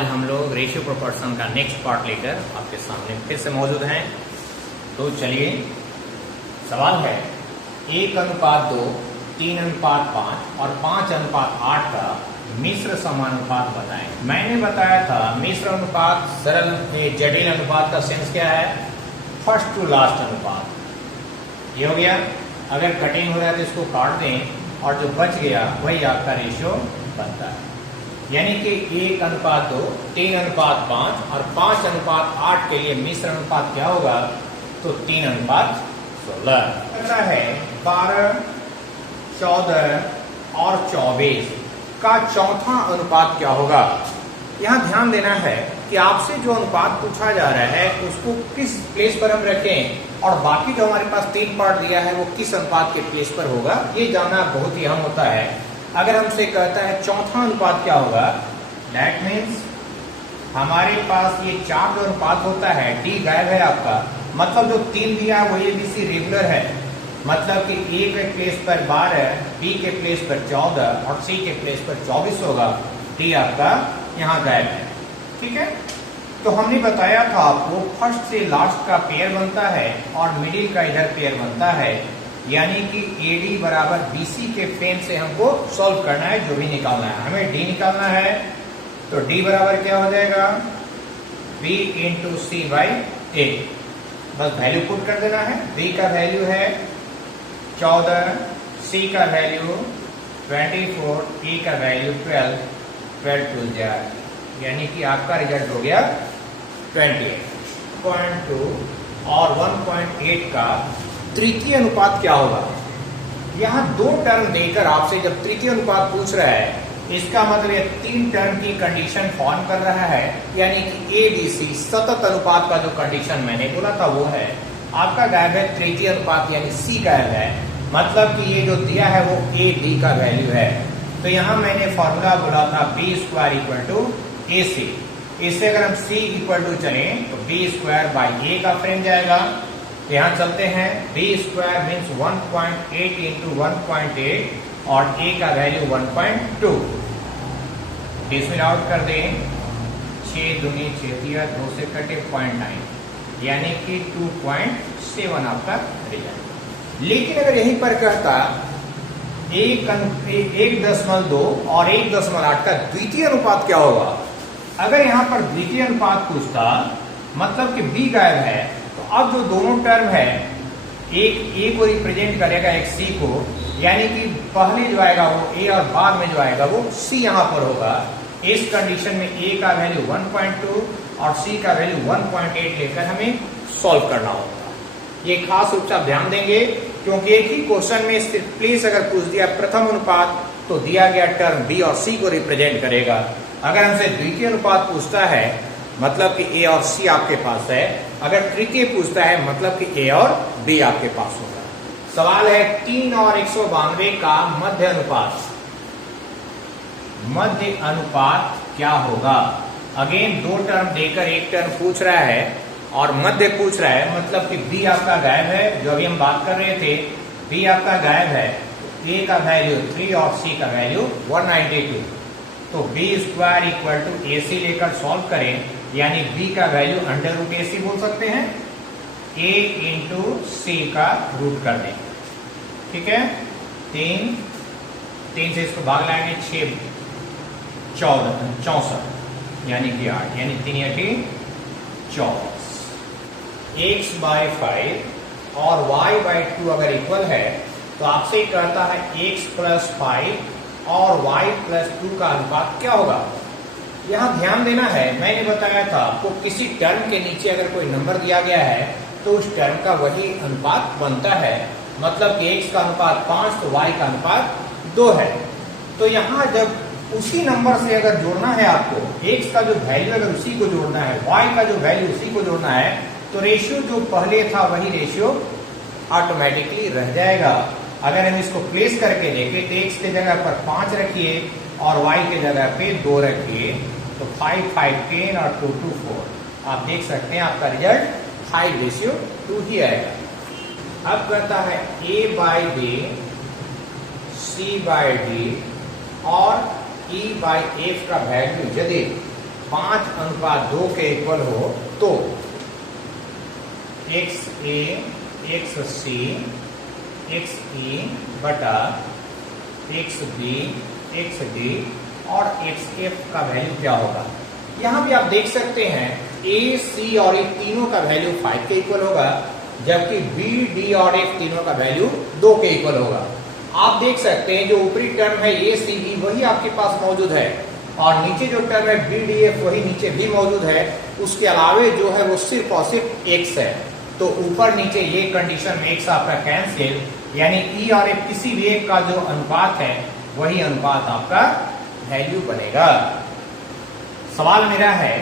आज हम लोग रेशियो प्रोपोर्शन का नेक्स्ट पार्ट लेकर आपके सामने फिर से मौजूद हैं। तो चलिए, सवाल है 1:2, 3:5 और 5:8 का मिश्र समानुपात बताएं। मैंने बताया था मिश्र अनुपात सरल जटिल अनुपात का सेंस क्या है, फर्स्ट टू लास्ट अनुपात। ये हो गया। अगर कटिंग हो रहा है तो इसको काट दें और जो बच गया वही आपका रेशियो बनता है। यानी कि 1:2, 3:5 और 5:8 के लिए मिश्र अनुपात क्या होगा, तो 3:16। ऐसा है 12, 14 और 24 का चौथा अनुपात क्या होगा। यहाँ ध्यान देना है कि आपसे जो अनुपात पूछा जा रहा है उसको किस प्लेस पर हम रखें और बाकी जो हमारे पास 3 पार्ट दिया है वो किस अनुपात के प्लेस पर होगा, ये जानना बहुत ही अहम होता है। अगर हमसे कहता है चौथा अनुपात क्या होगा, दैट मीन्स हमारे पास ये 4 जो अनुपात होता है, डी गायब है आपका, मतलब जो 3 दिया है वो ABC रेगुलर है, मतलब कि A के प्लेस पर 12, B के प्लेस पर 14 और C के प्लेस पर 24 होगा। डी आपका यहाँ गायब है। ठीक है, तो हमने बताया था आपको फर्स्ट से लास्ट का पेयर बनता है और मिडिल का इधर पेयर बनता है, यानी कि AD बराबर BC के फ्रेम से हमको सॉल्व करना है। जो भी निकालना है हमें D निकालना है, तो D बराबर क्या हो जाएगा, B into C by A। बस वैल्यू पुट कर देना है। B का वैल्यू है 14, C का वैल्यू 24, E का वैल्यू 12 टू जाए, यानी कि आपका रिजल्ट हो गया 28.2 और 1.8 का तृतीय अनुपात क्या होगा। यहाँ 2 टर्म देकर आपसे जब तृतीय अनुपात पूछ रहा है, इसका मतलब ये 3 टर्म की कंडीशन फॉर्म कर रहा है, यानी कि ABC सतत अनुपात का जो कंडीशन मैंने बोला था वो है। आपका गायब है तृतीय अनुपात, यानी C गायब है, मतलब कि ये जो दिया है वो AD का वैल्यू है। तो यहाँ मैंने फॉर्मूला बोला था B² = AC। इससे अगर हम C = चलें तो B² A का फ्रेम जाएगा। तो यहाँ चलते हैं, B² मीन्स 1.8 इंटू 1.8 और A का वैल्यू 1.2। डिसमिल आउट कर दें, 6 दूनी 6 2 से कटे 0.9, यानी कि 2.7 आपका रिजल्ट। लेकिन अगर यहीं पर कहता 1.2 और 1.8 का द्वितीय अनुपात क्या होगा, अगर यहाँ पर द्वितीय अनुपात पूछता, मतलब कि B गायब है, तो अब जो दोनों टर्म है, एक A को रिप्रेजेंट करेगा एक C को, यानी कि पहले जो आएगा वो A और बाद में जो आएगा वो C यहाँ पर होगा। इस कंडीशन में A का वैल्यू 1.2 और C का वैल्यू 1.8 लेकर हमें सॉल्व करना होगा। ये खास रूप से आप ध्यान देंगे, क्योंकि एक ही क्वेश्चन में सिर्फ प्लेस अगर पूछ दिया प्रथम अनुपात, तो दिया गया टर्म B और C को रिप्रेजेंट करेगा। अगर हमसे द्वितीय अनुपात पूछता है, मतलब कि A और C आपके पास है। अगर तृतीय पूछता है, मतलब कि A और B आपके पास होगा। सवाल है 3 और 192 का मध्य अनुपात। मध्य अनुपात क्या होगा। अगेन 2 टर्म देकर एक टर्म पूछ रहा है और मध्य पूछ रहा है, मतलब कि B आपका गायब है, जो अभी हम बात कर रहे थे। B आपका गायब है, A का वैल्यू 3 और C का वैल्यू 192। तो B² = AC लेकर सॉल्व करें, यानी B का वैल्यू √AC बोल सकते हैं, A इंटू C का रूट कर दें। ठीक है, 3 से इसको भाग लाएंगे, 6 64, यानी कि 8, यानी 3 × 24। x/5 और y/2 अगर इक्वल है, तो आपसे कहता है x + 5 और y + 2 का अनुपात क्या होगा। यहाँ ध्यान देना है, मैंने बताया था आपको किसी टर्म के नीचे अगर कोई नंबर दिया गया है तो उस टर्म का वही अनुपात बनता है, मतलब कि x का अनुपात 5 तो y का अनुपात 2 है। तो यहाँ जब उसी नंबर से अगर जोड़ना है आपको, x का जो वैल्यू अगर उसी को जोड़ना है, y का जो वैल्यू उसी को जोड़ना है, तो रेशियो जो पहले था वही रेशियो ऑटोमेटिकली रह जाएगा। अगर हम इसको प्लेस करके देखें तो x के जगह पर 5 रखिए और y के जगह पे 2 रखिए, तो 5 5 10 और 2 2 4। आप देख सकते हैं आपका रिजल्ट 5:2 ही आएगा। अब कहता है A/B, C/D और E/F का वैल्यू यदि 5:2 के इक्वल हो तो XA, XC, XE बटा XB, XD और XF का वैल्यू क्या होगा। यहां भी आप देख सकते हैं A, C और E तीनों का वैल्यू 5 के इक्वल होगा, जबकि B, D और F तीनों का वैल्यू 2 के इक्वल होगा। आप देख सकते हैं जो ऊपरी टर्म है A, C, E वही आपके पास मौजूद है और नीचे जो टर्म है B, D, F वही नीचे भी मौजूद है। उसके अलावे जो है वो सिर्फ और सिर्फ X है। तो ऊपर नीचे ये कंडीशन में X आपका कैंसिल, यानी E और F किसी भी एक का जो अनुपात है वही अनुपात आपका वैल्यू बनेगा। सवाल मेरा है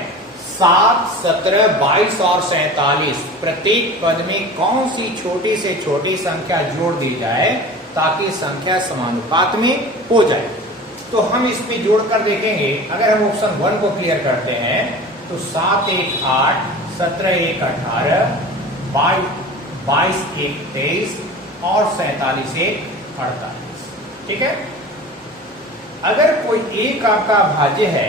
7, 17, 22 और 47 प्रत्येक पद में कौन सी छोटी से छोटी संख्या जोड़ दी जाए ताकि संख्या समानुपात में हो जाए। तो हम इसमें जोड़कर देखेंगे। अगर हम ऑप्शन 1 को क्लियर करते हैं तो 7 1 8, 17 1 18, 22 1 23 और 47 1 48। ठीक है। अगर कोई एक आपका भाज्य है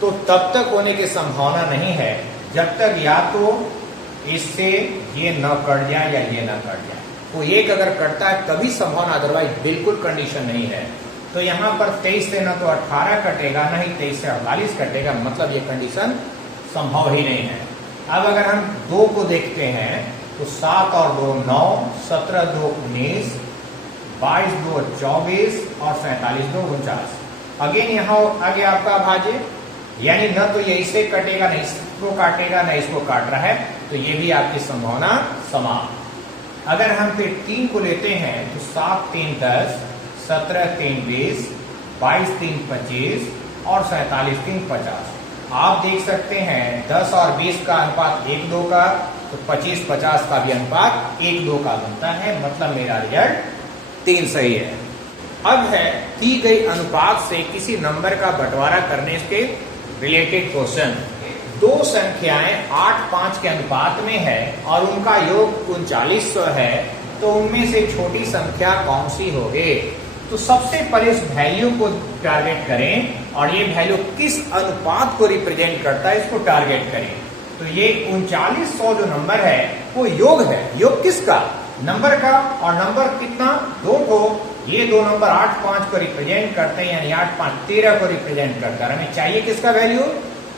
तो तब तक होने की संभावना नहीं है जब तक या तो इससे ये न कट जाए या ये न कट जाए। तो एक अगर कटता है तभी संभावना, अदरवाइज बिल्कुल कंडीशन नहीं है। तो यहाँ पर 23 से न तो 18 कटेगा, न ही 23 से 48 कटेगा, मतलब ये कंडीशन संभव ही नहीं है। अब अगर हम 2 को देखते हैं तो 7 और 2 9, 17 2 19, 22 2 24 और 47 2 49। अगेन यहाँ आगे आपका भाज्य, यानी न तो ये इसे कटेगा, न इसको काटेगा, न इसको काट रहा है, तो ये भी आपकी संभावना समाप्त। अगर हम फिर 3 को लेते हैं तो 7 3 10, 17 3 20, 22 3 25 और 47 3 50। आप देख सकते हैं 10 और 20 का अनुपात 1:2 का, तो 25 50 का भी अनुपात 1:2 का बनता है, मतलब मेरा रिजल्ट 3 सही है। अब है दी गई अनुपात से किसी नंबर का बंटवारा करने के रिलेटेड क्वेश्चन। 2 संख्याएं 8 5 के अनुपात में है और उनका योग 3900 है, तो उनमें से छोटी संख्या कौन सी होगी। तो सबसे पहले इस वैल्यू को टारगेट करें और ये वैल्यू किस अनुपात को रिप्रेजेंट करता है इसको टारगेट करें। तो ये 3900 जो नंबर है वो योग है। योग किसका? नंबर का। और नंबर कितना? 2 को। ये 2 नंबर 8 5 को रिप्रेजेंट करते हैं, यानी 8 5 13 को रिप्रेजेंट करता है। हमें चाहिए किसका वैल्यू?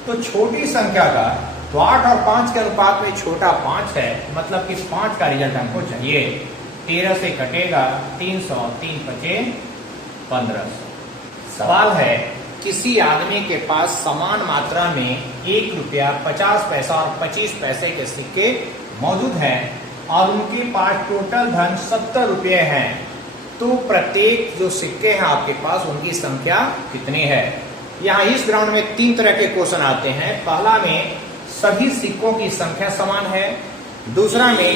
तो छोटी संख्या का। तो 8 और 5 के अनुपात में छोटा 5 है, मतलब कि 5 का रिजल्ट हमको चाहिए। 13 से कटेगा 300, 3 5 1500। सवाल है किसी आदमी के पास समान मात्रा में 1 रुपया 50 पैसा और 25 पैसे के सिक्के मौजूद हैं और उनके पास टोटल धन 70 रुपये हैं, तो प्रत्येक जो सिक्के हैं आपके पास उनकी संख्या कितनी है। यहाँ इस ग्राउंड में 3 तरह के क्वेश्चन आते हैं। पहला में सभी सिक्कों की संख्या समान है, दूसरा में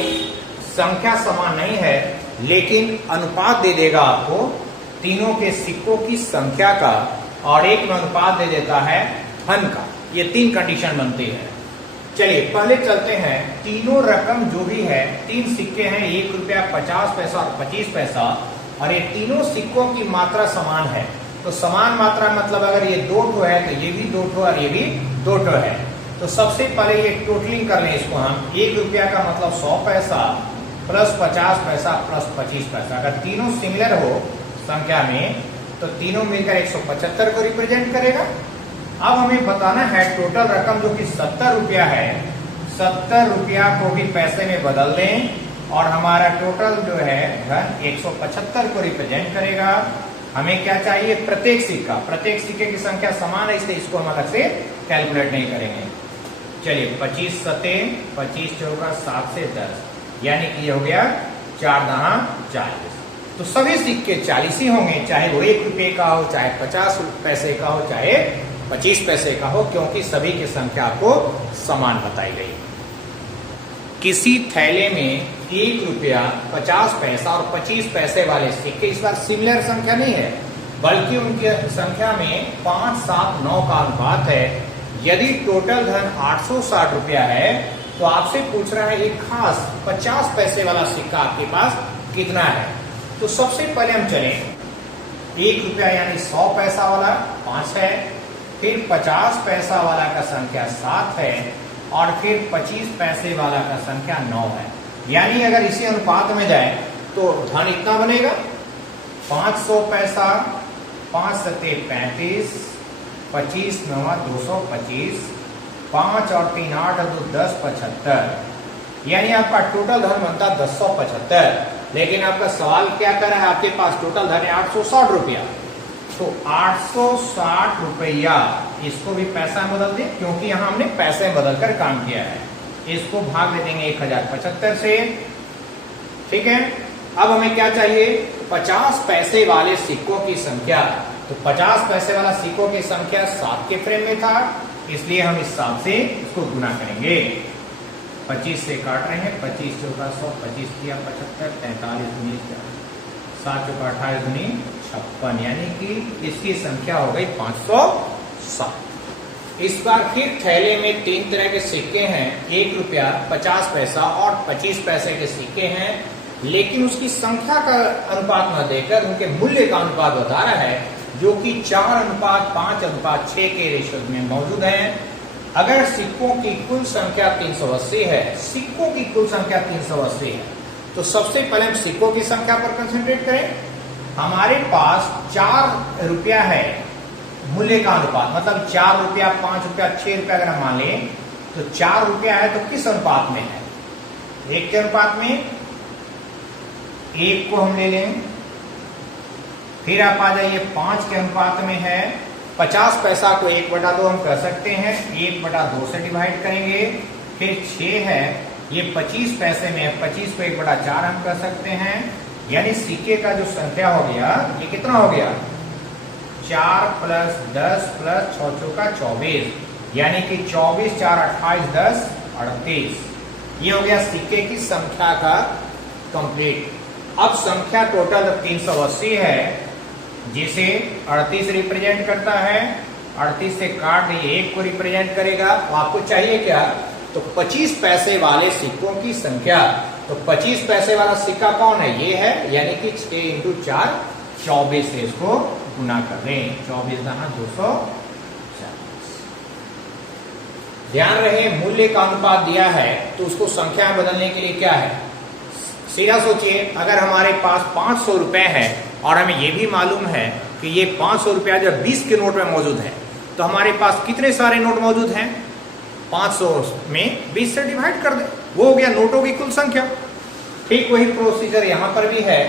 संख्या समान नहीं है लेकिन अनुपात दे देगा आपको तीनों के सिक्कों की संख्या का, और एक में अनुपात दे देता है धन का। ये 3 कंडीशन बनती है। चलिए पहले चलते हैं। तीनों रकम जो भी है, 3 सिक्के हैं, 1 रुपया 50 पैसा और 25 पैसा, और ये तीनों सिक्कों की मात्रा समान है। तो समान मात्रा मतलब अगर ये 2 ठो है तो ये भी 2 ठो और ये भी 2 ठो है। तो सबसे पहले ये टोटलिंग कर लें इसको हम। 1 रुपया का मतलब 100 पैसा प्लस 50 पैसा प्लस 25 पैसा। अगर तीनों सिमिलर हो संख्या में तो तीनों मिलकर 175 को रिप्रेजेंट करेगा। अब हमें बताना है टोटल रकम जो कि 70 रुपया है, 70 रुपया को भी पैसे में बदल दें और हमारा टोटल जो है धन 175 को रिप्रेजेंट करेगा। हमें क्या चाहिए? प्रत्येक सिक्का। प्रत्येक सिक्के की संख्या समान है, इसलिए इसको हम अलग से कैलकुलेट नहीं करेंगे। चलिए 25 सते 25 चौका 7 से 10, यानी कि ये हो गया 4 दहा 40। तो सभी सिक्के 40 ही होंगे, चाहे वो 1 रुपये का हो, चाहे 50 पैसे का हो, चाहे 25 पैसे का हो, क्योंकि सभी की संख्या आपको समान बताई गई। किसी थैले में 1 रुपया 50 पैसा और 25 पैसे वाले सिक्के, इस बार सिमिलर संख्या नहीं है बल्कि उनकी संख्या में 5 7 9 का अनुपात है। यदि टोटल धन 860 रुपया है तो आपसे पूछ रहा है एक खास 50 पैसे वाला सिक्का आपके पास कितना है। तो सबसे पहले हम चलें, 1 रुपया यानी 100 पैसा वाला 5 है, फिर 50 पैसा वाला का संख्या 7 है और फिर 25 पैसे वाला का संख्या 9 है। यानी अगर इसी अनुपात में जाए तो धन इतना बनेगा 500 पैसा, 5 सत्ते 35, 25 9 225, 5 और 3 8 और 2 10 75। यानी आपका टोटल धन बनता 1075। लेकिन आपका सवाल क्या कर रहा है, आपके पास टोटल धन है 860 रुपया। तो 860 रुपया इसको भी पैसा में बदल दें, क्योंकि यहां हमने पैसे में बदल कर काम किया है। इसको भाग दे देंगे 1075 से। ठीक है, अब हमें क्या चाहिए, 50 पैसे वाले सिक्कों की संख्या। तो 50 पैसे वाला सिक्कों की संख्या 7 के फ्रेम में था, इसलिए हम इस 7 से इसको गुना करेंगे। 25 से काट रहे हैं, 25 चौका 100, 25 किया 75, 43 19 7 चौका 28 दूनी 56, यानी कि इसकी संख्या हो गई 507। इस बार फिर थैले में 3 तरह के सिक्के हैं, 1 रुपया, 50 पैसा और 25 पैसे के सिक्के हैं, लेकिन उसकी संख्या का अनुपात न देकर उनके मूल्य का अनुपात बता रहा है, जो कि 4:5:6 के रेशियो में मौजूद है। अगर सिक्कों की कुल संख्या 380 है, सिक्कों की कुल संख्या 380 है, तो सबसे पहले हम सिक्कों की संख्या पर कंसंट्रेट करें। हमारे पास 4 रुपया है, मूल्य का अनुपात मतलब 4 रुपया, 5 रुपया, 6 रुपया अगर हम मान लें तो 4 रुपया है, तो किस अनुपात में है, 1 के अनुपात में। 1 को हम ले लें, फिर आप आ जाइए 5 के अनुपात में है। 50 पैसा को 1/2 हम कर सकते हैं, 1/2 से डिवाइड करेंगे। फिर 6 है, ये 25 पैसे में है, 25 को 1/4 हम कर सकते हैं। यानी सिक्के का जो संख्या हो गया, ये कितना हो गया, 4 + 10 + 6 चौका 24, यानी कि 24 4 28 10 38। ये हो गया सिक्के की संख्या का कंप्लीट। अब संख्या टोटल 380 है, जिसे 38 रिप्रेजेंट करता है। 38 से काट दिए, 1 को रिप्रेजेंट करेगा। तो आपको चाहिए क्या, तो 25 पैसे वाले सिक्कों की संख्या। तो 25 पैसे वाला सिक्का कौन है, ये है, यानी कि 6 × 4 24 से इसको गुना कर दें, 24 × 240। ध्यान रहे, मूल्य का अनुपात दिया है तो उसको संख्या में बदलने के लिए क्या है, सीधा सोचिए, अगर हमारे पास 500 रुपए है और हमें यह भी मालूम है कि ये 500 रुपया जब 20 के नोट में मौजूद है, तो हमारे पास कितने सारे नोट मौजूद हैं, 500 में 20 से डिवाइड कर दे, वो हो गया नोटों की कुल संख्या। ठीक वही प्रोसीजर यहां पर भी है।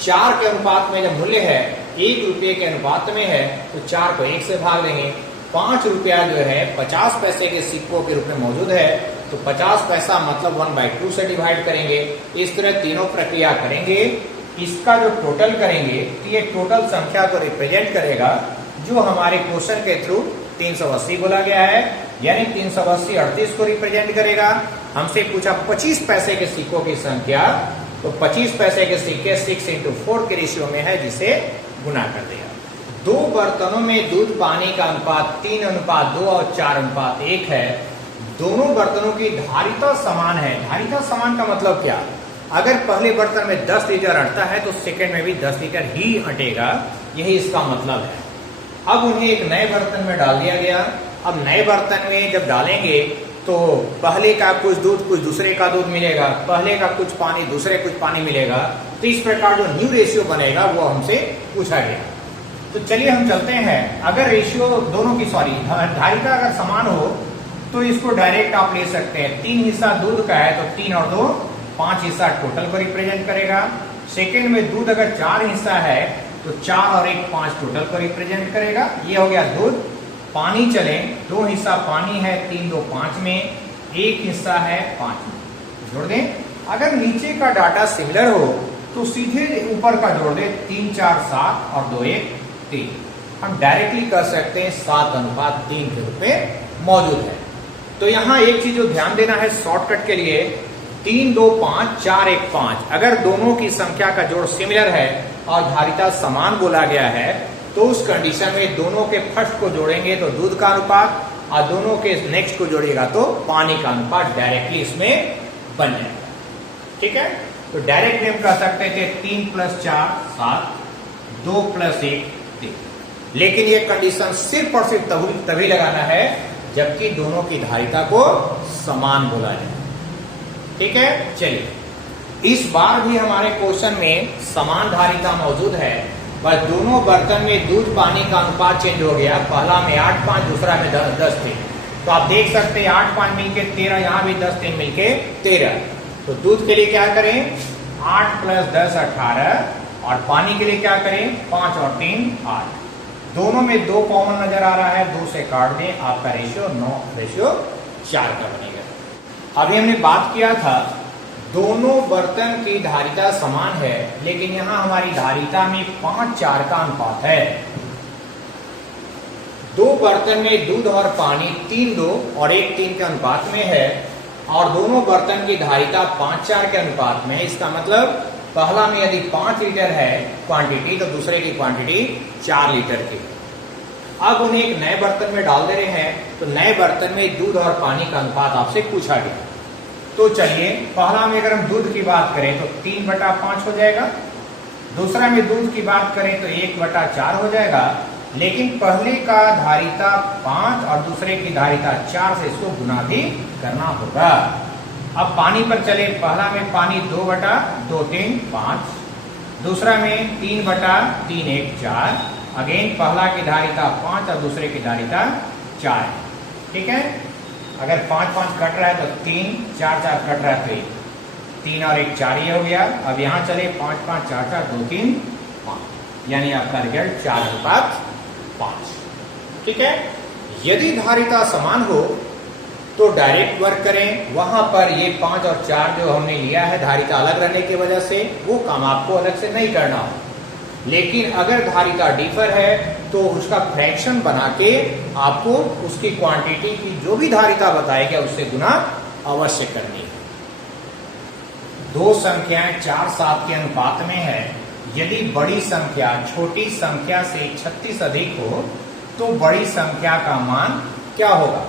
4 के अनुपात में जब मूल्य है 1 रुपये के अनुपात में है, तो 4 को 1 से भाग देंगे। 5 रुपया जो है 50 पैसे के सिक्कों के रूप में मौजूद है, तो 50 पैसा मतलब 1/2 से डिवाइड करेंगे। इस तरह तीनों प्रक्रिया करेंगे। इसका जो टोटल करेंगे तो ये टोटल संख्या को रिप्रेजेंट करेगा, जो हमारे क्वेश्चन के थ्रू 380 बोला गया है, यानी 380 38 को रिप्रेजेंट करेगा। हमसे पूछा 25 पैसे के सिक्कों की संख्या, तो 25 पैसे के सिक्के 6 × 4 के रेशियो में है, जिसे गुना कर दिया। 2 बर्तनों में दूध पानी का अनुपात 3:2 और 4:1 है। दोनों बर्तनों की धारिता समान है। धारिता समान का मतलब क्या, अगर पहले बर्तन में 10 लीटर अटता है तो सेकंड में भी 10 लीटर ही अटेगा, यही इसका मतलब है। अब उन्हें एक नए बर्तन में डाल दिया गया। अब नए बर्तन में जब डालेंगे तो पहले का कुछ दूध कुछ दूसरे का दूध मिलेगा, पहले का कुछ पानी दूसरे कुछ पानी मिलेगा। तो इस प्रकार जो न्यू रेशियो बनेगा वो हमसे पूछा गया। तो चलिए हम चलते हैं। अगर रेशियो दोनों की धारिता अगर समान हो तो इसको डायरेक्ट आप ले सकते हैं। 3 हिस्सा दूध का है तो 3 और 2 5 हिस्सा टोटल को रिप्रेजेंट करेगा। सेकेंड में दूध अगर 4 हिस्सा है तो 4 और 1 5 टोटल को रिप्रेजेंट करेगा। ये हो गया दूध। पानी चले, 2 हिस्सा पानी है, 3 2 5 में, 1 हिस्सा है 5 में, जोड़ दें। अगर नीचे का डाटा सिमिलर हो तो सीधे ऊपर का जोड़ दे, 3 4 7 और 2 1 3। हम डायरेक्टली कर सकते हैं 7:3 के रूप में मौजूद है। तो यहाँ एक चीज जो ध्यान देना है शॉर्टकट के लिए, 3 2 5 4 1 5, अगर दोनों की संख्या का जोड़ सिमिलर है और धारिता समान बोला गया है, तो उस कंडीशन में दोनों के फर्स्ट को जोड़ेंगे तो दूध का अनुपात, और दोनों के नेक्स्ट को जोड़ेगा तो पानी का अनुपात डायरेक्टली इसमें बन जाएगा। ठीक है, तो डायरेक्टली हम कह सकते थे 3 + 4 7, 2 + 1 3। लेकिन ये कंडीशन सिर्फ और सिर्फ तभी लगाना है जबकि दोनों की धारिता को समान बोला जाए। ठीक है, चलिए इस बार भी हमारे क्वेश्चन में समान धारिता मौजूद है, पर दोनों बर्तन में दूध पानी का अनुपात चेंज हो गया। पहला में 8-5, दूसरा में 10 थे। तो आप देख सकते हैं 8-5 मिलके 13, यहाँ भी 10 3 मिलके 13। तो दूध के लिए क्या करें, 8 + 10 18, और पानी के लिए क्या करें, 5 और 3 8। दोनों में 2 कॉमन नजर आ रहा है, 2 से काट दें, आपका रेशियो 9:4 का बनेगा। अभी हमने बात किया था दोनों बर्तन की धारिता समान है, लेकिन यहां हमारी धारिता में 5:4 का अनुपात है। 2 बर्तन में दूध और पानी 3:2 और 1:3 के अनुपात में है, और दोनों बर्तन की धारिता 5:4 के अनुपात में है। इसका मतलब पहला में यदि 5 लीटर है क्वांटिटी, तो दूसरे की क्वांटिटी 4 लीटर की। अब उन्हें एक नए बर्तन में डाल दे रहे हैं, तो नए बर्तन में दूध और पानी का अनुपात आपसे पूछा गया। तो चलिए पहला में अगर हम दूध की बात करें तो 3/5 हो जाएगा, दूसरा में दूध की बात करें तो 1/4 हो जाएगा, लेकिन पहले का धारिता 5 और दूसरे की धारिता 4 से इसको गुना भी करना होगा। अब पानी पर चले, पहला में पानी 2/2 3 5, दूसरा में 3/3 1 4। अगेन पहला की धारिता 5 और दूसरे की धारिता 4। ठीक है, अगर 5-5 कट रहा है तो 3, 4-4 कट रहा है तो 1, 3 और 1 4 ये हो गया। अब यहां चले 5-5 4-4 2 3 5, यानी आपका रिजल्ट 4:5। ठीक है, यदि धारिता समान हो तो डायरेक्ट वर्क करें, वहां पर ये 5 और 4 जो हमने लिया है धारिता अलग रहने की वजह से, वो काम आपको अलग से नहीं करना हो। लेकिन अगर धारिता डिफर है तो उसका फ्रैक्शन बना के आपको उसकी क्वांटिटी की जो भी धारिता बताया गया उससे गुना अवश्य करनी है। 2 संख्याएं 4-7 के अनुपात में है। यदि बड़ी संख्या छोटी संख्या से 36 अधिक हो तो बड़ी संख्या का मान क्या होगा।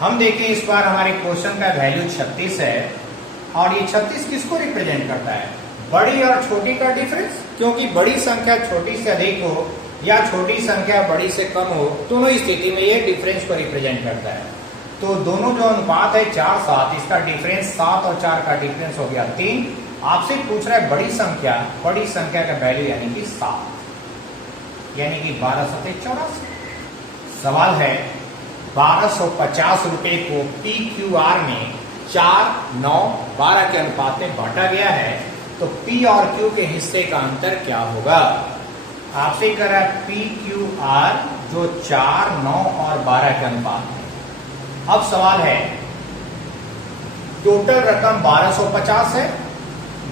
हम देखें इस बार हमारे क्वेश्चन का वैल्यू 36 है, और ये 36 किसको रिप्रेजेंट करता है, बड़ी और छोटी का डिफरेंस। क्योंकि बड़ी संख्या छोटी से अधिक हो या छोटी संख्या बड़ी से कम हो, दोनों स्थिति में ये डिफरेंस को रिप्रेजेंट करता है। तो दोनों जो अनुपात है 4-7, इसका डिफरेंस 7 और 4 का डिफरेंस हो गया 3। आपसे पूछ रहा है बड़ी संख्या का वैल्यू यानी कि 7, यानी कि 1284। सवाल है 1250 रुपए को PQR में 4, 9, 12 के अनुपात में बांटा गया है, तो P और Q के हिस्से का अंतर क्या होगा। आपसे कह रहा है PQR जो 4, 9 और 12 के अनुपात में। अब सवाल है टोटल रकम 1250 है,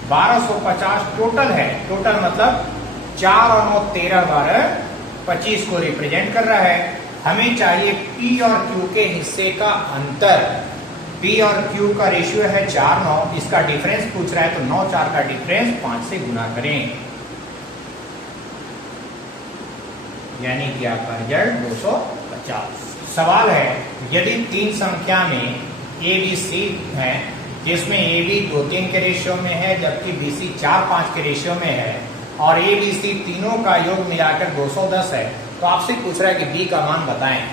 1250 टोटल है, टोटल मतलब 4 और 9 13, 12 25 को रिप्रेजेंट कर रहा है। हमें चाहिए P और Q के हिस्से का अंतर। P और Q का रेशियो है 4, 9, इसका डिफरेंस पूछ रहा है, तो 9, 4 का डिफरेंस 5 से गुना करें, यानी कि आपका रिजल्ट 250। सवाल है यदि 3 संख्या में ABC है, जिसमें AB 2-3 के रेशियो में है जबकि BC 4-5 के रेशियो में है, और ABC तीनों का योग मिलाकर 210 है, तो आपसे पूछ रहा है कि B का मान बताएं।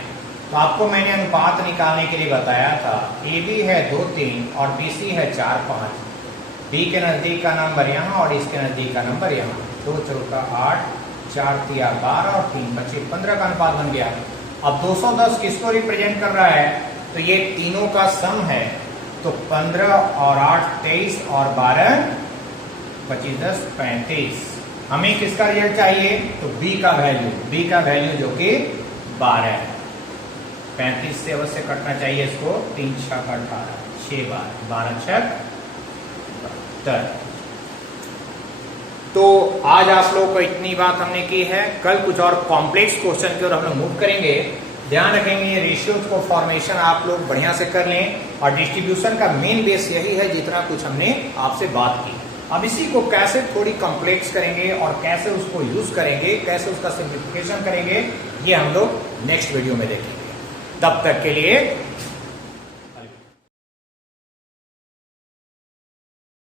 तो आपको मैंने अनुपात निकालने के लिए बताया था, AB है 2-3 और BC है 4-5। B के नजदीक का नंबर यहाँ और इसके नजदीक का नंबर यहाँ, 2 चौका 8, 4 तिया 12 और 3 बचे 15 का अनुपात बन गया। अब 210 किसको रिप्रेजेंट कर रहा है, तो ये तीनों का सम है, तो 15 और 8 23 और 12 25 10 35। हमें किसका रिजल्ट चाहिए, तो B का वैल्यू जो कि 12 है। 35 से अवश्य कटना चाहिए इसको, 3 6 18 6 बार 12 6 72। तो आज आप लोगों को इतनी बात हमने की है। कल कुछ और कॉम्प्लेक्स क्वेश्चन की ओर हम लोग मूव करेंगे। ध्यान रखेंगे ये रेशियोज को फॉर्मेशन आप लोग बढ़िया से कर लें, और डिस्ट्रीब्यूशन का मेन बेस यही है जितना कुछ हमने आपसे बात की। अब इसी को कैसे थोड़ी कॉम्प्लेक्स करेंगे और कैसे उसको यूज करेंगे, कैसे उसका सिंप्लीफिकेशन करेंगे, ये हम लोग नेक्स्ट वीडियो में देखेंगे। तब तक के लिए